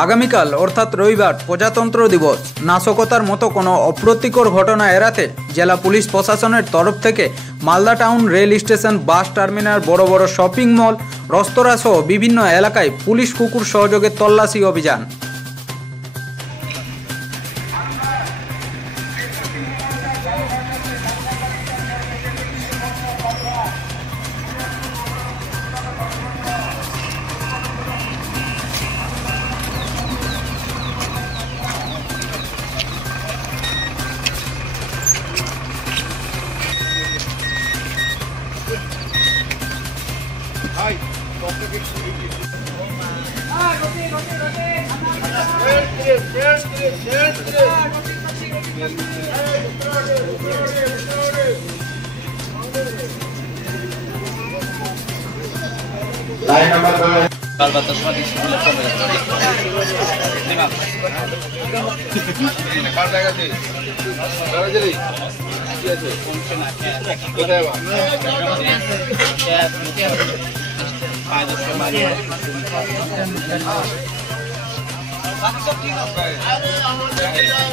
আগামীকাল অর্থাৎ রবিবার প্রজাতন্ত্র দিবস। নাশকতার মতো কোনো অপ্রীতিকর ঘটনা এড়াতে জেলা পুলিশ প্রশাসনের তরফ থেকে Malda town rail station, bus terminal, বড় বড় শপিং মল, রেস্তোরাঁ সহ বিভিন্ন এলাকায় পুলিশ কুকুর সহযোগে তল্লাশি অভিযান। Lain